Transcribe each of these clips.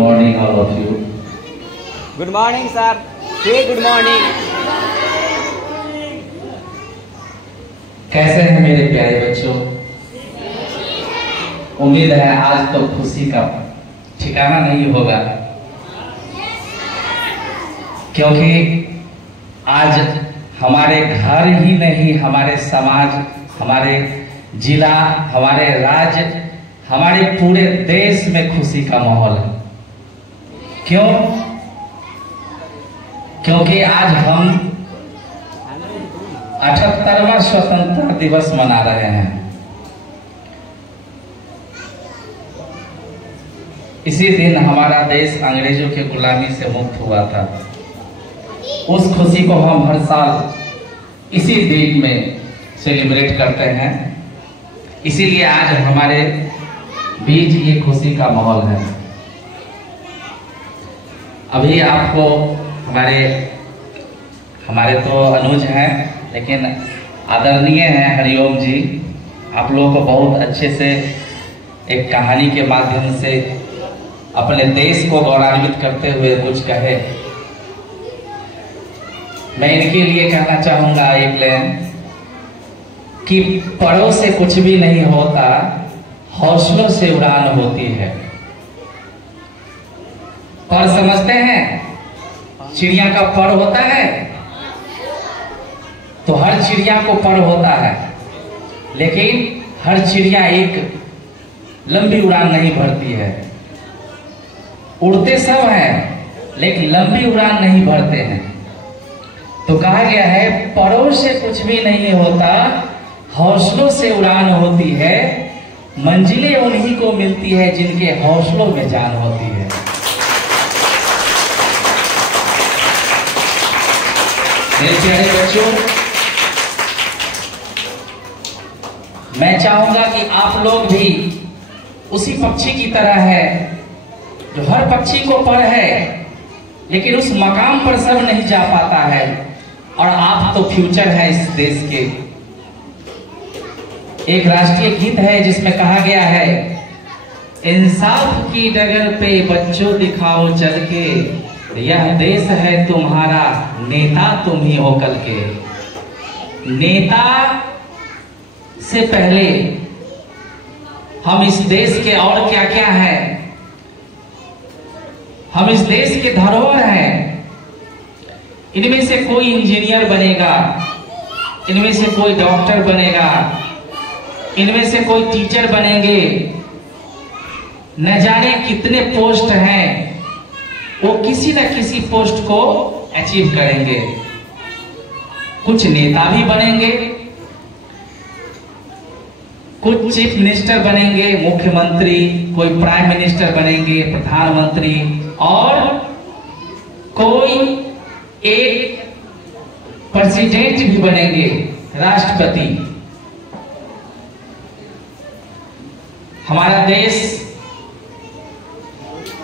morning, all of you. Good morning, sir. Say good morning. कैसे हैं मेरे प्यारे बच्चों? उम्मीद है आज तो खुशी का ठिकाना नहीं होगा, क्योंकि आज हमारे घर ही नहीं, हमारे समाज, हमारे जिला, हमारे राज्य, हमारे पूरे देश में खुशी का माहौल है। क्यों? क्योंकि आज हम 78वां स्वतंत्रता दिवस मना रहे हैं। इसी दिन हमारा देश अंग्रेजों की गुलामी से मुक्त हुआ था। उस खुशी को हम हर साल इसी डेट में सेलिब्रेट करते हैं, इसीलिए आज हमारे बीच ये खुशी का माहौल है। अभी आपको हमारे तो अनुज हैं, लेकिन आदरणीय हैं हरिओम जी, आप लोगों को बहुत अच्छे से एक कहानी के माध्यम से अपने देश को गौरवान्वित करते हुए कुछ कहे। मैं इनके लिए कहना चाहूंगा एक लाइन कि परों से कुछ भी नहीं होता, हौसलों से उड़ान होती है। पर समझते हैं चिड़िया का पर होता है, तो हर चिड़िया को पर होता है, लेकिन हर चिड़िया एक लंबी उड़ान नहीं भरती है। उड़ते सब हैं, लेकिन लंबी उड़ान नहीं भरते हैं। तो कहा गया है परों से कुछ भी नहीं होता, हौसलों से उड़ान होती है। मंजिलें उन्हीं को मिलती है जिनके हौसलों में जान होती है। मेरे प्यारे बच्चों, मैं चाहूंगा कि आप लोग भी उसी पक्षी की तरह है, जो हर पक्षी को पर है, लेकिन उस मकाम पर सब नहीं जा पाता है। और आप तो फ्यूचर है इस देश के। एक राष्ट्रीय गीत है जिसमें कहा गया है, इंसाफ की डगर पे बच्चों दिखाओ चल के, यह देश है तुम्हारा, नेता तुम ही हो कल के। नेता से पहले हम इस देश के और क्या क्या हैं, हम इस देश के धरोहर हैं। इनमें से कोई इंजीनियर बनेगा, इनमें से कोई डॉक्टर बनेगा, इनमें से कोई टीचर बनेंगे, न जाने कितने पोस्ट हैं, वो किसी न किसी पोस्ट को अचीव करेंगे। कुछ नेता भी बनेंगे, कुछ चीफ मिनिस्टर बनेंगे, मुख्यमंत्री, कोई प्राइम मिनिस्टर बनेंगे, प्रधानमंत्री, और कोई एक प्रेसिडेंट भी बनेंगे, राष्ट्रपति। हमारा देश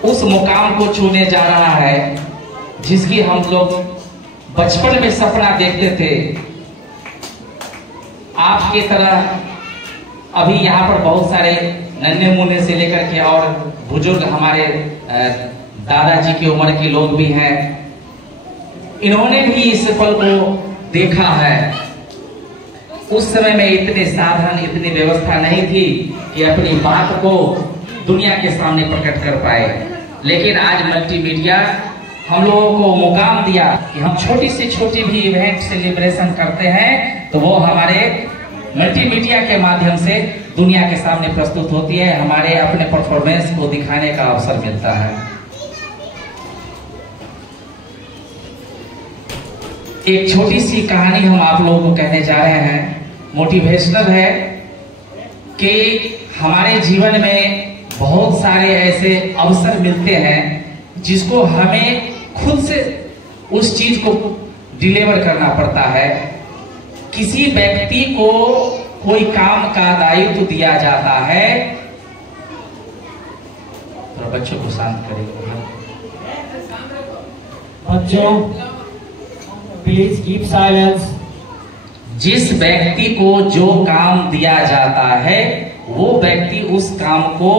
उस मुकाम को छूने जा रहा है जिसकी हम लोग बचपन में सपना देखते थे। आपके तरह अभी यहाँ पर बहुत सारे नन्हे मुन्ने से लेकर के और बुजुर्ग हमारे दादाजी की उम्र के लोग भी हैं। इन्होंने भी इस पल को देखा है। उस समय में इतने साधन, इतनी व्यवस्था नहीं थी कि अपनी बात को दुनिया के सामने प्रकट कर पाए, लेकिन आज मल्टीमीडिया हम लोगों को मुकाम दिया कि हम छोटी से छोटी भी इवेंट सेलिब्रेशन करते हैं तो वो हमारे मल्टीमीडिया के माध्यम से दुनिया के सामने प्रस्तुत होती है। हमारे अपने परफॉर्मेंस को दिखाने का अवसर मिलता है। एक छोटी सी कहानी हम आप लोगों को कहने जा रहे हैं, मोटिवेशनल है कि हमारे जीवन में बहुत सारे ऐसे अवसर मिलते हैं जिसको हमें खुद से उस चीज को डिलीवर करना पड़ता है। किसी व्यक्ति को कोई काम का दायित्व दिया जाता है, तो बच्चों को शांत करेंगे। बच्चों प्लीज कीप साइलेंस। जिस व्यक्ति को जो काम दिया जाता है वो व्यक्ति उस काम को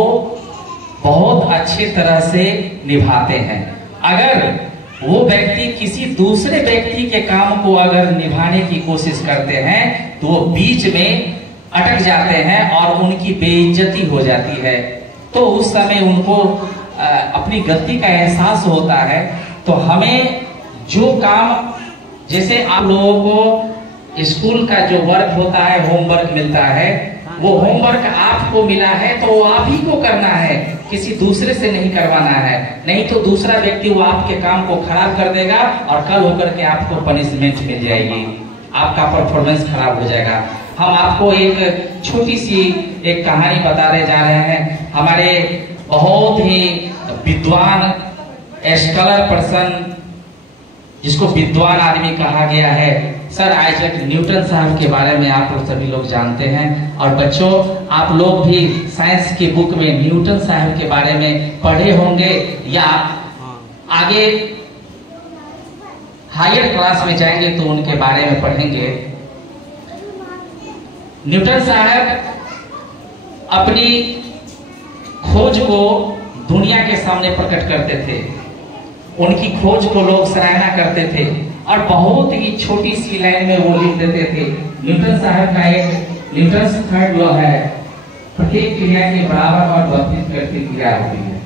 बहुत अच्छे तरह से निभाते हैं। अगर वो व्यक्ति किसी दूसरे व्यक्ति के काम को अगर निभाने की कोशिश करते हैं तो वो बीच में अटक जाते हैं और उनकी बेइज्जती हो जाती है। तो उस समय उनको अपनी गलती का एहसास होता है। तो हमें जो काम, जैसे आप लोगों को स्कूल का जो वर्क होता है, होमवर्क मिलता है, वो होमवर्क आपको मिला है तो वो आप ही को करना है, किसी दूसरे से नहीं करवाना है। नहीं तो दूसरा व्यक्ति वो आपके काम को खराब कर देगा और कल होकर के आपको पनिशमेंट मिल जाएगी, आपका परफॉर्मेंस खराब हो जाएगा। हम आपको एक छोटी सी एक कहानी बताने जा रहे हैं। हमारे बहुत ही विद्वान स्कॉलर पर्सन, जिसको विद्वान आदमी कहा गया है, सर आइजैक न्यूटन साहब के बारे में आप लोग सभी लोग जानते हैं। और बच्चों, आप लोग भी साइंस की बुक में न्यूटन साहब के बारे में पढ़े होंगे या आगे हायर क्लास में जाएंगे तो उनके बारे में पढ़ेंगे। न्यूटन साहब अपनी खोज को दुनिया के सामने प्रकट करते थे। उनकी खोज को लोग सराहना करते थे और बहुत ही छोटी सी लाइन में वो लिख देते थे। न्यूटन साहब का एक न्यूटन थर्ड लॉ है, प्रत्येक क्रिया के बराबर और विपरीत प्रतिक्रिया होती है।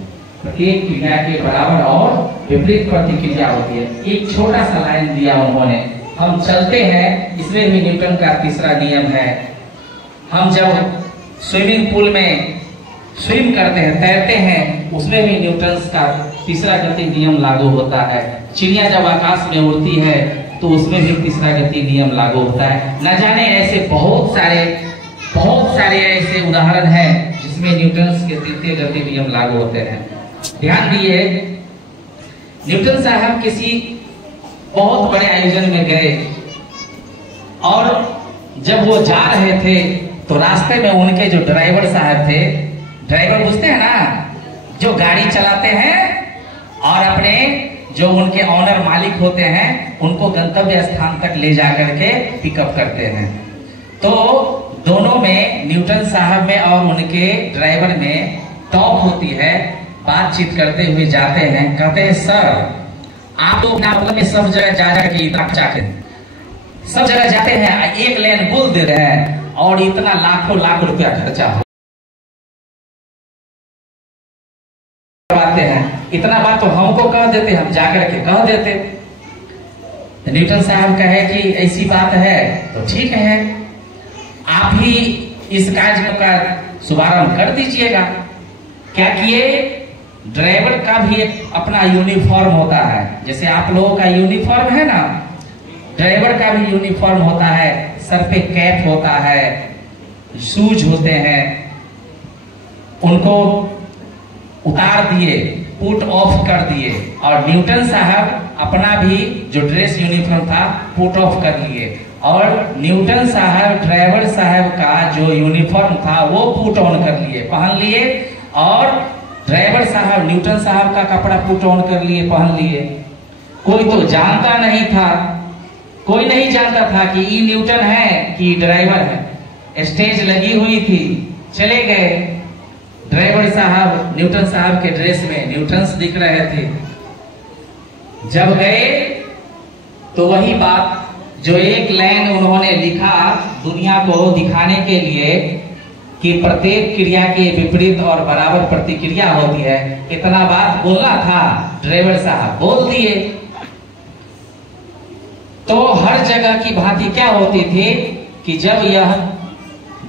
प्रत्येक क्रिया के बराबर और विपरीत प्रतिक्रिया होती है। एक छोटा सा लाइन दिया उन्होंने। हम चलते हैं, इसमें भी न्यूटन का तीसरा नियम है। हम जब स्विमिंग पूल में स्विम करते हैं, तैरते हैं, उसमें भी न्यूटन का तीसरा गति नियम लागू होता है। चिड़िया जब आकाश में उड़ती है तो उसमें भी तीसरा गति नियम लागू होता है। न जाने ऐसे बहुत सारे ऐसे उदाहरण हैं जिसमें न्यूटन के तृतीय गति नियम लागू होते हैं। ध्यान दिए, न्यूटन साहब किसी बहुत बड़े आयोजन में गए और जब वो जा रहे थे तो रास्ते में उनके जो ड्राइवर साहब थे, ड्राइवर बुझते हैं ना, जो गाड़ी चलाते हैं और अपने जो उनके ऑनर मालिक होते हैं उनको गंतव्य स्थान तक ले जाकर के पिकअप करते हैं। तो दोनों में, न्यूटन साहब में और उनके ड्राइवर में टॉक होती है, बातचीत करते हुए जाते हैं। कहते हैं, सर आप लोग ना सब जगह जा सब जगह जाते हैं, एक लेन बोल दे रहे हैं और इतना लाखों लाख रुपया खर्चा करवाते हैं। इतना बात तो हमको कह देते, हम जाकर के कह देते। न्यूटन साहब कहे कि ऐसी बात है तो ठीक है, आप ही इस कार्य का शुभारंभ कर दीजिएगा। क्या किए, ड्राइवर का भी एक अपना यूनिफॉर्म होता है। जैसे आप लोगों का यूनिफॉर्म है ना, ड्राइवर का भी यूनिफॉर्म होता है। सर पे कैप होता है, शूज होते हैं, उनको उतार दिए, पुट ऑफ कर दिए। और न्यूटन साहब अपना भी जो ड्रेस यूनिफॉर्म था पुट ऑफ कर लिए और न्यूटन साहब ड्राइवर साहब का जो यूनिफॉर्म था वो पुट ऑन कर लिए, पहन लिए। और ड्राइवर साहब न्यूटन साहब का कपड़ा पुट ऑन कर लिए, पहन लिए। कोई तो जानता नहीं था, कोई नहीं जानता था कि ये न्यूटन है कि ड्राइवर है। स्टेज लगी हुई थी, चले गए। ड्राइवर साहब न्यूटन साहब के ड्रेस में न्यूटन्स दिख रहे थे। जब गए तो वही बात, जो एक लाइन उन्होंने लिखा दुनिया को दिखाने के लिए कि प्रत्येक क्रिया के विपरीत और बराबर प्रतिक्रिया होती है, इतना बात बोलना था, ड्राइवर साहब बोल दिए। तो हर जगह की भांति क्या होती थी कि जब यह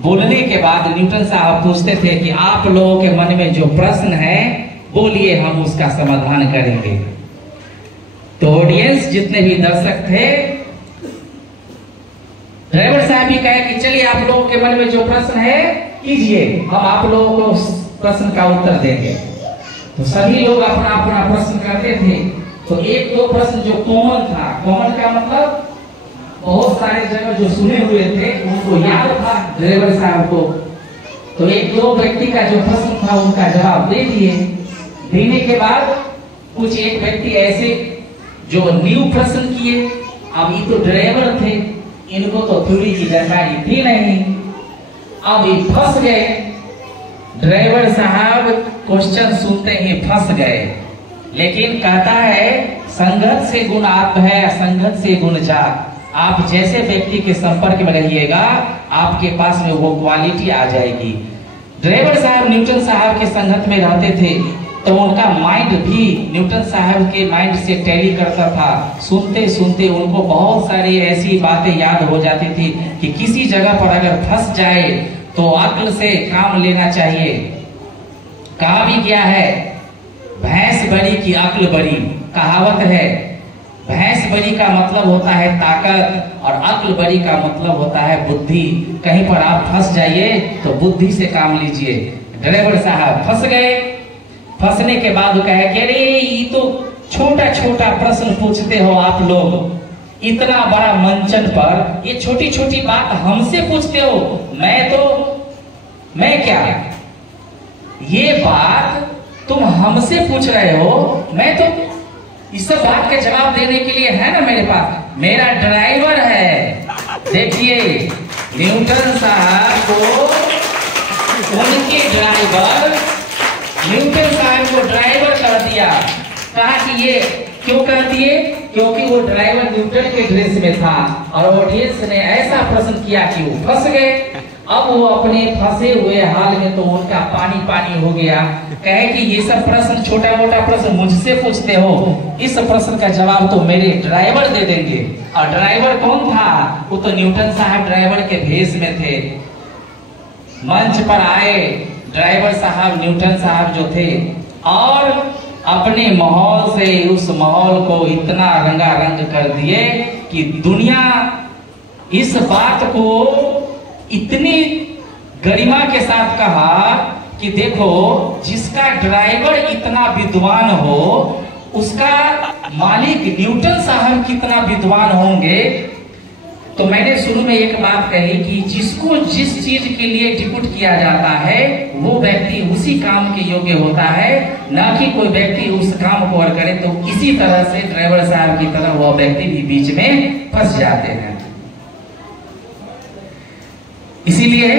बोलने के बाद न्यूटन साहब पूछते थे कि आप लोगों के मन में जो प्रश्न है बोलिए, हम उसका समाधान करेंगे। तो ऑडियंस जितने भी दर्शक थे, ड्राइवर साहब भी कहे कि चलिए आप लोगों के मन में जो प्रश्न है कीजिए, हम आप लोगों को प्रश्न का उत्तर देंगे। तो सभी लोग अपना अपना प्रश्न करते थे। तो एक दो प्रश्न जो कॉमन था, कॉमन का मतलब बहुत सारे जगह जो सुने हुए थे उनको याद था ड्राइवर साहब को। तो एक दो व्यक्ति का जो प्रश्न था उनका जवाब दे दिए। देने के बाद कुछ एक व्यक्ति ऐसे जो न्यू प्रश्न किए। अब ये तो ड्राइवर थे, इनको तो थ्योरी की जानकारी थी नहीं। अब ये फंस गए। ड्राइवर साहब क्वेश्चन सुनते ही फंस गए। लेकिन कहता है संगत से गुण आप है, असंगत से गुण जात। आप जैसे व्यक्ति के संपर्क में रहिएगा आपके पास में वो क्वालिटी आ जाएगी। ड्राइवर साहब न्यूटन साहब के संगत में रहते थे तो उनका माइंड भी न्यूटन साहब के माइंड से टैली करता था। सुनते सुनते उनको बहुत सारी ऐसी बातें याद हो जाती थी कि किसी जगह पर अगर फंस जाए तो अक्ल से काम लेना चाहिए। कहा भी क्या है, भैंस बड़ी की अक्ल बड़ी, कहावत है। भैंस बड़ी का मतलब होता है ताकत और अक्ल बड़ी का मतलब होता है बुद्धि। कहीं पर आप फंस जाइए तो बुद्धि से काम लीजिए। ड्राइवर साहब फंस गए। फंसने के बाद कहे कि अरे ये तो छोटा छोटा प्रश्न पूछते हो आप लोग, इतना बड़ा मंचन पर ये छोटी छोटी बात हमसे पूछते हो। मैं क्या, ये बात तुम हमसे पूछ रहे हो, मैं तो इस सब बात के जवाब देने के लिए है ना मेरे पास मेरा ड्राइवर है। देखिए न्यूटन साहब को उनके ड्राइवर, न्यूटन साहब को ड्राइवर कर दिया। कहा कि ये क्यों कर दिए, क्योंकि वो ड्राइवर न्यूटन के ड्रेस में था और ऑडियंस ने ऐसा प्रश्न किया कि वो फंस गए। अब वो अपने फंसे हुए हाल में तो उनका पानी पानी हो गया। कहे कि ये सब प्रश्न छोटा मोटा प्रश्न मुझसे पूछते हो, इस प्रश्न का जवाब तो मेरे ड्राइवर दे देंगे। और ड्राइवर कौन था, वो तो न्यूटन साहब ड्राइवर के भेष में थे। मंच पर आए ड्राइवर साहब न्यूटन साहब जो थे और अपने माहौल से उस माहौल को इतना रंगारंग कर दिए कि दुनिया इस बात को इतनी गरिमा के साथ कहा कि देखो जिसका ड्राइवर इतना विद्वान हो उसका मालिक न्यूटन साहब कितना विद्वान होंगे। तो मैंने शुरू में एक बात कही कि जिसको जिस चीज के लिए डिप्यूट किया जाता है वो व्यक्ति उसी काम के योग्य होता है, ना कि कोई व्यक्ति उस काम को और करे। तो इसी तरह से ड्राइवर साहब की तरह वो व्यक्ति भी बीच में फंस जाते हैं। इसीलिए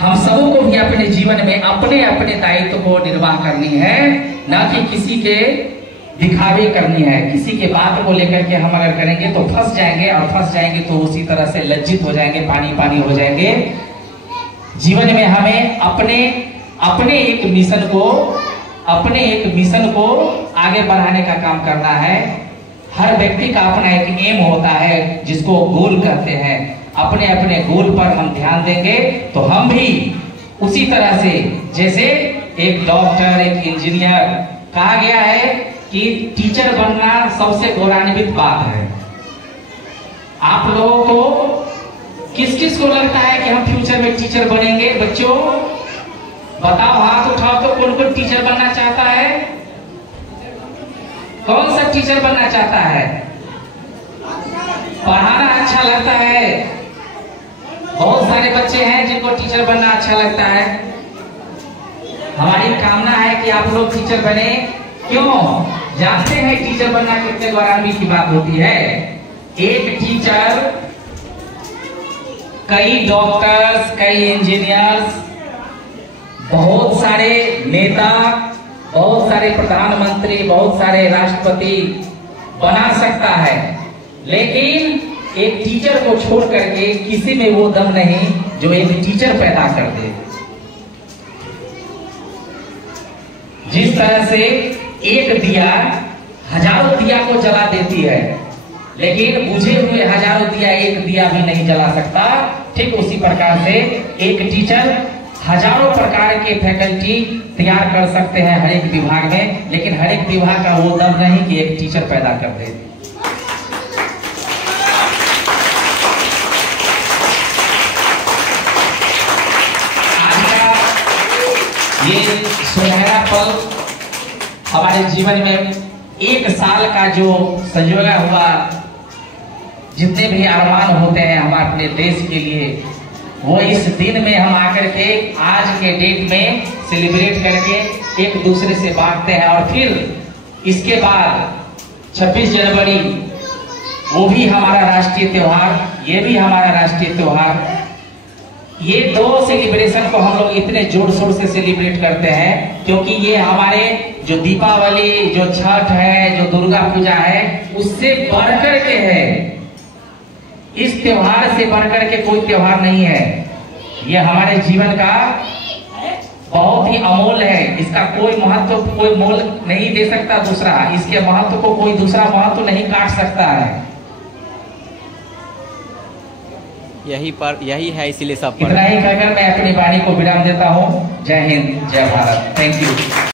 हम सबको भी अपने जीवन में अपने अपने दायित्व को निर्वाह करनी है, ना कि किसी के दिखावे करनी है। किसी के बात को लेकर के हम अगर करेंगे तो फंस जाएंगे और फंस जाएंगे तो उसी तरह से लज्जित हो जाएंगे, पानी पानी हो जाएंगे। जीवन में हमें अपने एक मिशन को आगे बढ़ाने का काम करना है। हर व्यक्ति का अपना एक एम होता है जिसको गोल कहते हैं। अपने अपने गोल पर हम ध्यान देंगे तो हम भी उसी तरह से, जैसे एक डॉक्टर, एक इंजीनियर, कहा गया है कि टीचर बनना सबसे गौरवान्वित बात है। आप लोगों को किस किस को लगता है कि हम फ्यूचर में टीचर बनेंगे? बच्चों बताओ, हाथ उठाओ तो कौन कौन टीचर बनना चाहता है? कौन सा टीचर बनना चाहता है? पढ़ाना अच्छा लगता है। बहुत सारे बच्चे हैं जिनको टीचर बनना अच्छा लगता है। हमारी कामना है कि आप लोग टीचर बने। क्यों? जानते हैं टीचर बनना कितने गौरवान्वित की बात होती है। एक टीचर कई डॉक्टर्स, कई इंजीनियर्स, बहुत सारे नेता, बहुत सारे प्रधानमंत्री, बहुत सारे राष्ट्रपति बना सकता है, लेकिन एक टीचर को छोड़ करके किसी में वो दम नहीं जो एक टीचर पैदा कर दे। जिस तरह से एक दिया हजारों दिया को जला देती है, लेकिन बुझे हुए हजारों दिया एक दिया भी नहीं जला सकता, ठीक उसी प्रकार से एक टीचर हजारों प्रकार के फैकल्टी तैयार कर सकते हैं हर एक विभाग में, लेकिन हर एक विभाग का वो दम नहीं कि एक टीचर पैदा कर दे। ये सुनहरा पल हमारे जीवन में एक साल का जो संजोगा हुआ, जितने भी अरमान होते हैं हम अपने देश के लिए, वो इस दिन में हम आकर के आज के डेट में सेलिब्रेट करके एक दूसरे से बांटते हैं। और फिर इसके बाद 26 जनवरी वो भी हमारा राष्ट्रीय त्योहार, ये भी हमारा राष्ट्रीय त्योहार। ये दो सेलिब्रेशन को हम लोग इतने जोर शोर से सेलिब्रेट करते हैं क्योंकि ये हमारे जो दीपावली, जो छठ है, जो दुर्गा पूजा है, उससे बढ़कर के है। इस त्योहार से बढ़कर के कोई त्योहार नहीं है। ये हमारे जीवन का बहुत ही अमूल्य है। इसका कोई महत्व, कोई मोल नहीं दे सकता दूसरा। इसके महत्व को कोई दूसरा महत्व नहीं काट सकता है। यही है, इसीलिए सब इतना ही कहकर मैं अपनी वाणी को विराम देता हूँ। जय हिंद, जय भारत। Thank you.